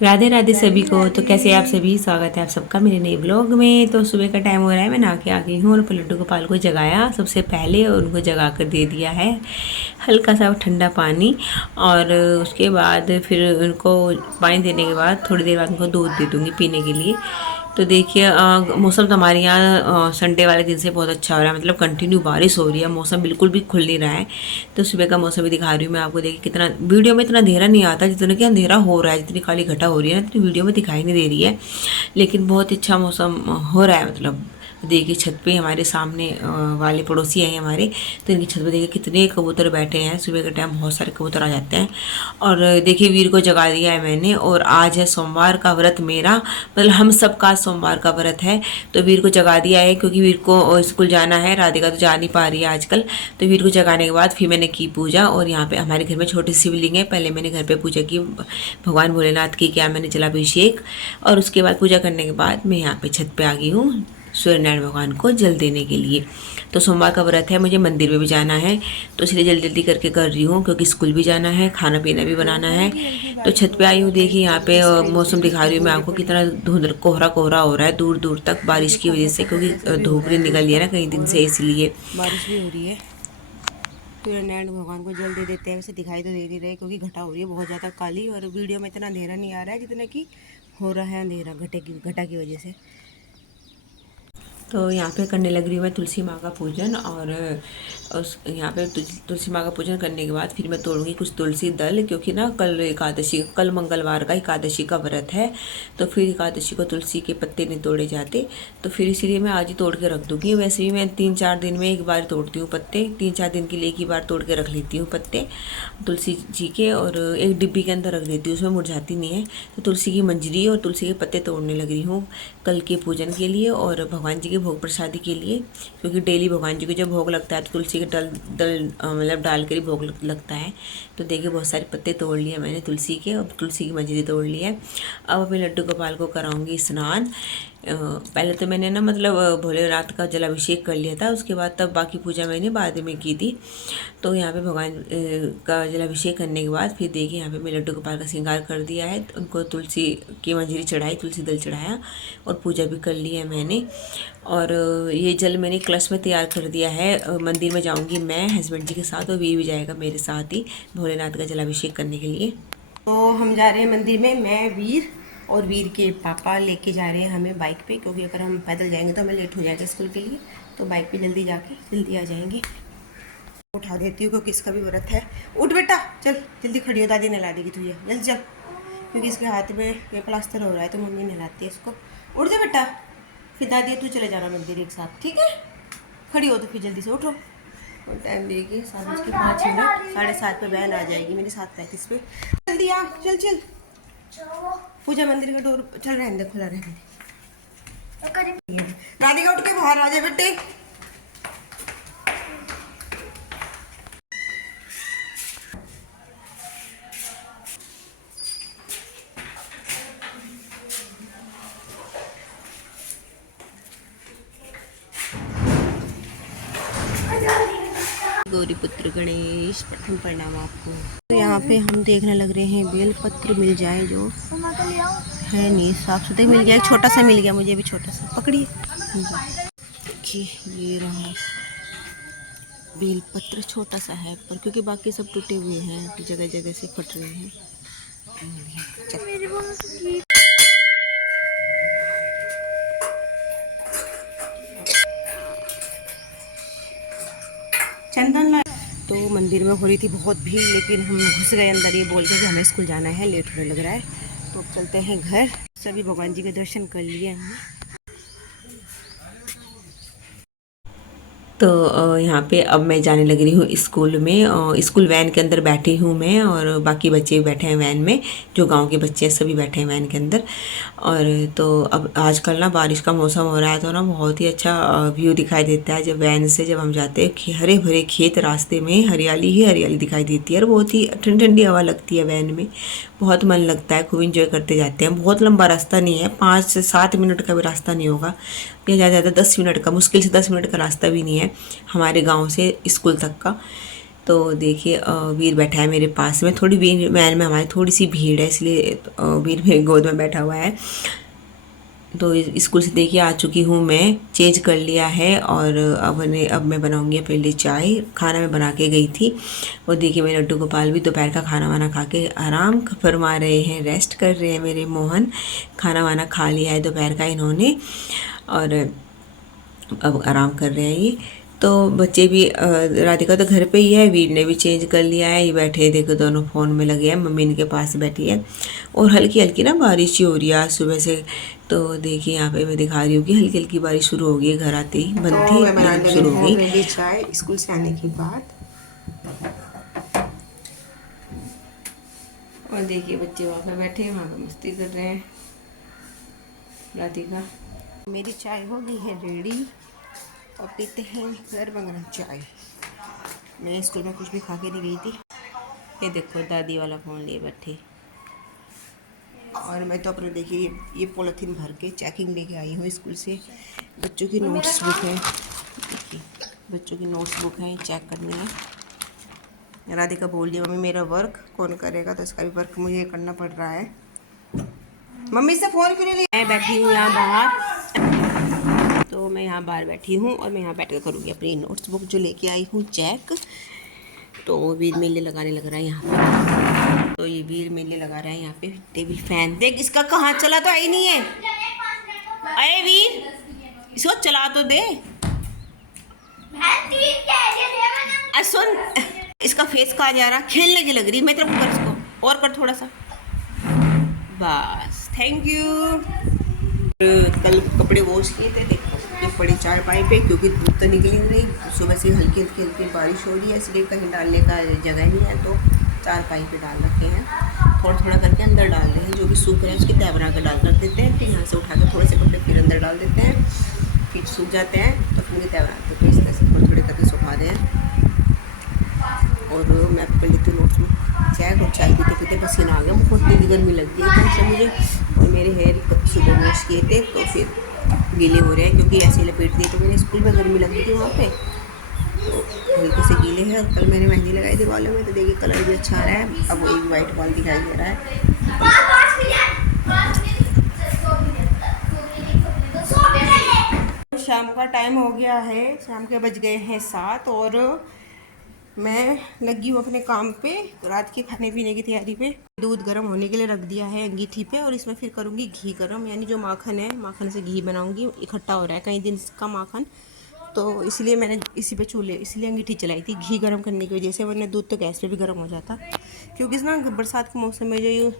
राधे राधे सभी को। तो कैसे आप सभी, स्वागत है आप सबका मेरे नए ब्लॉग में। तो सुबह का टाइम हो रहा है, मैं नहा के आ गई हूँ और लड्डू गोपाल को जगाया सबसे पहले और उनको जगा कर दे दिया है हल्का सा ठंडा पानी। और उसके बाद फिर उनको पानी देने के बाद थोड़ी देर बाद उनको दूध दे दूँगी पीने के लिए। तो देखिए मौसम तो हमारे यहाँ संडे वाले दिन से बहुत अच्छा हो रहा है, मतलब कंटिन्यू बारिश हो रही है, मौसम बिल्कुल भी खुल नहीं रहा है। तो सुबह का मौसम भी दिखा रही हूँ मैं आपको। देखिए कितना वीडियो में इतना अंधेरा नहीं आता, जितना कि अंधेरा हो रहा है, जितनी काली घटा हो रही है ना, इतनी वीडियो में दिखाई नहीं दे रही है। लेकिन बहुत अच्छा मौसम हो रहा है। मतलब देखिए छत पे हमारे सामने वाले पड़ोसी हैं हमारे, तो इनकी छत पे देखिए कितने कबूतर बैठे हैं। सुबह के टाइम बहुत सारे कबूतर आ जाते हैं। और देखिए वीर को जगा दिया है मैंने, और आज है सोमवार का व्रत मेरा, मतलब हम सब का सोमवार का व्रत है। तो वीर को जगा दिया है क्योंकि वीर को स्कूल जाना है, राधिका तो जा नहीं पा रही है आजकल। तो वीर को जगाने के बाद फिर मैंने की पूजा। और यहाँ पे हमारे घर में छोटी शिवलिंग है, पहले मैंने घर पे पूजा की भगवान भोलेनाथ की, किया मैंने जलाभिषेक। और उसके बाद पूजा करने के बाद मैं यहाँ पे छत पे आ गई हूँ सूर्यनारायण भगवान को जल देने के लिए। तो सोमवार का व्रत है, मुझे मंदिर में भी जाना है, तो इसलिए जल्दी जल्दी करके कर रही हूँ क्योंकि स्कूल भी जाना है, खाना पीना भी बनाना है। तो छत पे आई हूँ। देखिए यहाँ पे मौसम दिखा रही हूँ मैं आपको, कितना धुंध कोहरा कोहरा हो रहा है दूर दूर तक बारिश की वजह से, क्योंकि धूप नहीं निकल रही है ना कई दिन से, इसलिए बारिश भी हो रही है। सूर्यनारायण भगवान को जल दे देते हैं। वैसे दिखाई तो दे नहीं रहे क्योंकि घटा हो रही है बहुत ज़्यादा काली, और वीडियो में इतना अंधेरा नहीं आ रहा है जितना कि हो रहा है अंधेरा घटा की वजह से। तो यहाँ पे करने लग रही हूँ मैं तुलसी माँ का पूजन। और उस यहाँ पे तुलसी माँ का पूजन करने के बाद फिर मैं तोड़ूंगी कुछ तुलसी दल, क्योंकि ना कल एकादशी, कल मंगलवार का एकादशी का व्रत है। तो फिर एकादशी को तुलसी के पत्ते नहीं तोड़े जाते, तो फिर इसीलिए मैं आज ही तोड़ के रख दूँगी। वैसे भी मैं 3-4 दिन में एक बार तोड़ती हूँ पत्ते, 3-4 दिन के लिए एक ही बार तोड़ के रख लेती हूँ पत्ते तुलसी जी के, और एक डिब्बी के अंदर रख देती हूँ, उसमें मुरझाती नहीं है। तो तुलसी की मंजरी और तुलसी के पत्ते तोड़ने लग रही हूँ कल के पूजन के लिए और भगवान जी के भोग प्रसादी के लिए, क्योंकि डेली भगवान जी को जब भोग लगता है तो तुलसी के मतलब डाल कर ही भोग लगता है। तो देखिए बहुत सारे पत्ते तोड़ लिए मैंने तुलसी के, और तुलसी की मंजरी तोड़ ली है। अब मैं लड्डू गोपाल को कराऊंगी स्नान। पहले तो मैंने ना मतलब भोलेनाथ का जलाभिषेक कर लिया था, उसके बाद तब बाकी पूजा मैंने बाद में की थी। तो यहाँ पे भगवान का जलाभिषेक करने के बाद फिर देखिए यहाँ पे मैं लड्डू गोपाल का श्रृंगार कर दिया है। उनको तुलसी की मंजरी चढ़ाई, तुलसी दल चढ़ाया, और पूजा भी कर ली है मैंने। और ये जल मैंने कलश में तैयार कर दिया है। मंदिर में जाऊँगी मैं हस्बैंड जी के साथ, और वीर भी जाएगा मेरे साथ ही भोलेनाथ का जलाभिषेक करने के लिए। तो हम जा रहे हैं मंदिर में, मैं, वीर और वीर के पापा लेके जा रहे हैं हमें बाइक पे, क्योंकि अगर हम पैदल जाएंगे तो हमें लेट हो जाएगा स्कूल के लिए। तो बाइक पे जल्दी जाके जल्दी आ जाएंगे। उठा देती हूँ क्योंकि इसका भी व्रत है। उठ बेटा चल, जल्दी खड़ी हो, दादी नहला देगी तुझे, जल्दी चल, क्योंकि इसके हाथ में ये प्लास्टर हो रहा है तो मम्मी नहलाती है इसको। उठ जा बेटा, फिर दादी तू चले जाना मंदिर एक साथ, ठीक है? खड़ी हो तो फिर जल्दी से उठो। और टाइम देखिए 7:05, 7:30 पे वैन आ जाएगी मेरी 7:35 पे। जल्दी आ, चल चल। पूजा मंदिर का डोर चल रहा है, खुला रहने दे। राधिका उठ के बाहर आ जाए बेटे। गौरी पुत्र गणेश प्रथम प्रणाम आपको। तो यहाँ पे हम देखने लग रहे हैं बेल पत्र मिल जाए, जो है नहीं साफ सुथरे मिल जाए। छोटा सा मिल गया मुझे भी, छोटा सा पकड़िए। देखिए ये रहा बेल पत्र, छोटा सा है पर, क्योंकि बाकी सब टूटे हुए हैं, जगह जगह से फट रहे हैं। चंदन ला। तो मंदिर में हो रही थी बहुत भीड़, लेकिन हम घुस गए अंदर ये बोल के कि हमें स्कूल जाना है, लेट होने लग रहा है। तो अब चलते हैं घर। सभी भगवान जी के दर्शन कर लिए हमने। तो यहाँ पे अब मैं जाने लग रही हूँ स्कूल में। स्कूल वैन के अंदर बैठी हूँ मैं, और बाकी बच्चे बैठे हैं वैन में, जो गांव के बच्चे हैं सभी बैठे हैं वैन के अंदर। और तो अब आजकल ना बारिश का मौसम हो रहा है, तो ना बहुत ही अच्छा व्यू दिखाई देता है जब वैन से जब हम जाते हैं। हरे भरे खेत, रास्ते में हरियाली ही हरियाली दिखाई देती है, और बहुत ही ठंडी ठंडी हवा लगती है वैन में। बहुत मन लगता है, खूब इंजॉय करते जाते हैं। बहुत लंबा रास्ता नहीं है, 5 से 7 मिनट का भी रास्ता नहीं होगा, या ज़्यादा ज़्यादा 10 मिनट का, मुश्किल से 10 मिनट का रास्ता भी नहीं है हमारे गांव से स्कूल तक का। तो देखिए वीर बैठा है मेरे पास में। थोड़ी वीर मैन में हमारी थोड़ी सी भीड़ है, इसलिए वीर मेरी गोद में बैठा हुआ है। तो स्कूल से देखिए आ चुकी हूँ मैं, चेंज कर लिया है और अब मैं बनाऊँगी अपने लिए चाय। खाना मैं बना के गई थी। और देखिए मेरे लड्डू गोपाल भी दोपहर का खाना वाना खा के आराम फरमा रहे हैं, रेस्ट कर रहे हैं। मेरे मोहन खाना वाना खा लिया है दोपहर का इन्होंने, और अब आराम कर रहे हैं ये। तो बच्चे भी राधिका तो घर पे ही है, वीर ने भी चेंज कर लिया है। ये बैठे हैं, देखो दोनों फ़ोन में लगे हैं, मम्मी इनके पास बैठी है। और हल्की हल्की ना बारिश ही हो रही है आज सुबह से। तो देखिए यहाँ पे मैं दिखा रही हूँ कि हल्की हल्की बारिश शुरू हो गई है, घर आते ही बंद थी, तो शुरू हो गई चाय स्कूल से आने के बाद। और देखिए बच्चे वहाँ पे बैठे हैं, वहाँ पे मस्ती कर रहे हैं। राधिका मेरी चाय हो गई है रेडी और पीते हैं गरम गरम चाय। मैं स्कूल में कुछ भी खा के नहीं गई थी। ये देखो दादी वाला फ़ोन लिए बैठे। और मैं तो अपने देखिए ये पॉलीथीन भर के चेकिंग लेके आई हूँ स्कूल से। बच्चों की नोट्स बुक है, देखिए बच्चों की नोट्स बुक है, चेक करनी है। राधिका बोल रही मम्मी मेरा वर्क कौन करेगा, तो इसका भी वर्क मुझे करना पड़ रहा है। मम्मी से फ़ोन क्यों नहीं लिया? मैं बैठी हूँ यहाँ बाहर, तो मैं यहाँ बाहर बैठी हूँ और मैं यहाँ बैठ कर करूँगी अपनी नोट्स बुक जो लेके आई हूँ चेक। तो वीर मेले लगाने लग रहा है यहाँ पे। तो ये वीर मेले लगा रहा है यहाँ पे टेबल फैन। देख इसका कहाँ चला, तो आई नहीं है। अरे वीर इसको चला तो दे। सुन, इसका फेस कहाँ जा रहा, खेलने की लग रही। मैं तेरे को कर, इसको और कर थोड़ा सा, बस थैंक यू। कल कपड़े वॉश किए थे, देखो ये पड़ी चारपाई पे, क्योंकि धूप तो निकली नहीं, सुबह से हल्की हल्की हल्की बारिश हो रही है, इसलिए कहीं डालने का जगह नहीं है, तो चारपाई पे डाल रखे हैं। थोड़ा थोड़ा करके अंदर डाल रहे हैं, जो भी सूख रहे हैं उसकी तह बना कर डाल कर देते हैं। फिर यहाँ से उठा कर थोड़े से कपड़े फिर अंदर डाल देते हैं, फिर सूख जाते हैं तो फिर तह बनाते हैं। तो इस तरह से थोड़े थोड़े करके सुखा दें। और मैं कर लेती हूँ नोट्स में चेक, और चाय पीते पीते पसीना आ गया, बहुत तेज़ गर्मी लग गई है तो मुझे। और मेरे हेयर सुबह वॉश किए थे तो फिर गीले हो रहे हैं, क्योंकि ऐसे लपेट दिए तो मेरे स्कूल में गर्मी लग रही थी वहाँ पे, तो हल्के से गीले हैं। और कल मैंने मेहंदी लगाई थी बालों में, तो देखिए कलर भी अच्छा आ रहा है। अब वो एक वाइट बॉल दिखाई दे रहा है। शाम का टाइम हो गया है, शाम के बज गए हैं 7 और मैं लगी हूँ अपने काम पे, रात के खाने पीने की तैयारी पे। दूध गर्म होने के लिए रख दिया है अंगीठी पे, और इसमें फिर करूँगी घी गर्म, यानी जो माखन है, माखन से घी बनाऊँगी। इकट्ठा हो रहा है कई दिन का माखन, तो इसलिए मैंने इसी पे चूल्हे, इसलिए अंगीठी चलाई थी घी गर्म करने की वजह से, वरना दूध तो गैस पे भी गर्म हो जाता। क्योंकि ना बरसात के मौसम में जो ये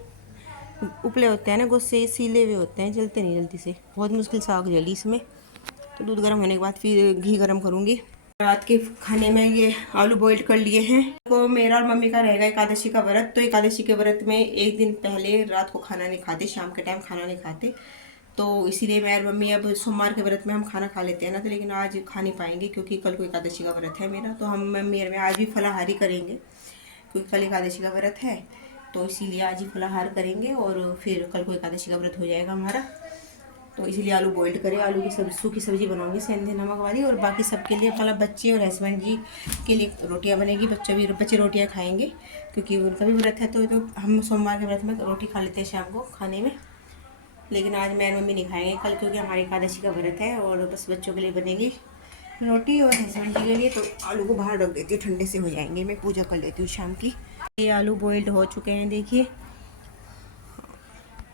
उपले होते हैं ना, गुस्से सीले हुए होते हैं, जलते नहीं जल्दी से, बहुत मुश्किल से आग जली इसमें। तो दूध गर्म होने के बाद फिर घी गर्म करूँगी। रात के खाने में ये आलू बॉईल कर लिए हैं। तो मेरा और मम्मी का रहेगा एकादशी का व्रत, तो एकादशी के व्रत में एक दिन पहले रात को खाना नहीं खाते, शाम के टाइम खाना नहीं खाते। तो इसीलिए मैं और मम्मी अब सोमवार के व्रत में हम खाना खा लेते हैं ना, तो लेकिन आज खा नहीं पाएंगे क्योंकि कल को एकादशी का व्रत है मेरा। तो हम मम्मी और मैं आज भी फलाहारी करेंगे, क्योंकि कल एकादशी का व्रत है, तो इसीलिए आज ही फलाहार करेंगे और फिर कल को एकादशी का व्रत हो जाएगा हमारा। तो इसीलिए आलू बॉइल्ड करें, आलू की सूखी सब्जी बनाऊंगी सेंधे नमक वाली, और बाकी सबके लिए मतलब बच्चे और हस्बैंड जी के लिए रोटियां बनेगी। बच्चे रोटियां खाएंगे क्योंकि उनका भी व्रत है। तो हम सोमवार के व्रत में रोटी खा लेते हैं शाम को खाने में, लेकिन आज मैं मम्मी नहीं खाएंगे कल, क्योंकि हमारी एकादशी का व्रत है। और बस बच्चों के लिए बनेगी रोटी और हस्बैंड जी के लिए। तो आलू को बाहर रख देती हूँ, ठंडे से हो जाएंगे, मैं पूजा कर लेती हूँ शाम की। ये आलू बॉइल्ड हो चुके हैं, देखिए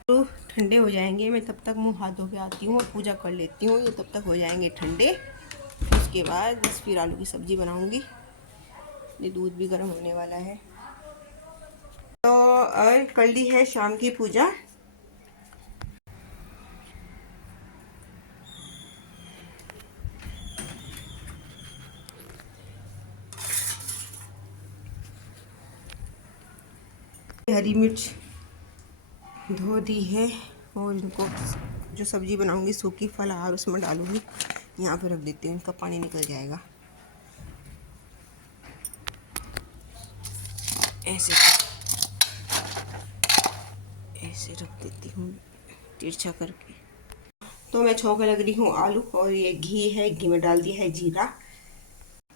तो ठंडे हो जाएंगे। मैं तब तक मुंह हाथ धो के आती हूँ और पूजा कर लेती हूँ, ये तब तक हो जाएंगे ठंडे। उसके बाद बस फिर आलू की सब्ज़ी बनाऊँगी। ये दूध भी गर्म होने वाला है। तो और कर ली है शाम की पूजा। हरी मिर्च धो दी है और इनको जो सब्ज़ी बनाऊंगी सूखी फलाहार उसमें डालूंगी। यहाँ पे रख देती हूँ, इनका पानी निकल जाएगा। ऐसे रख देती हूँ तिरछा करके। तो मैं छौंका लग रही हूँ आलू, और ये घी है, घी में डाल दिया है जीरा।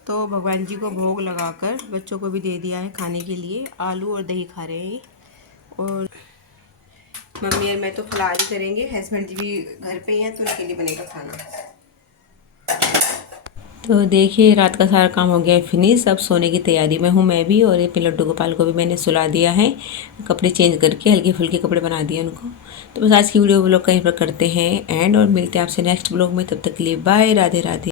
तो भगवान जी को भोग लगाकर बच्चों को भी दे दिया है खाने के लिए। आलू और दही खा रहे हैं। और मम्मी और मैं तो फलार ही करेंगे, हस्बैंड जी भी घर पे ही हैं तो उनके लिए बनेगा खाना। तो देखिए रात का सारा काम हो गया है फिनिश। अब सोने की तैयारी में हूँ मैं भी, और ये लड्डू गोपाल को भी मैंने सुला दिया है, कपड़े चेंज करके हल्के फुल्के कपड़े बना दिए उनको। तो बस आज की वीडियो ब्लॉग कहीं पर करते हैं एंड, और मिलते हैं आपसे नेक्स्ट ब्लॉग में। तब तक के लिए बाय, राधे राधे।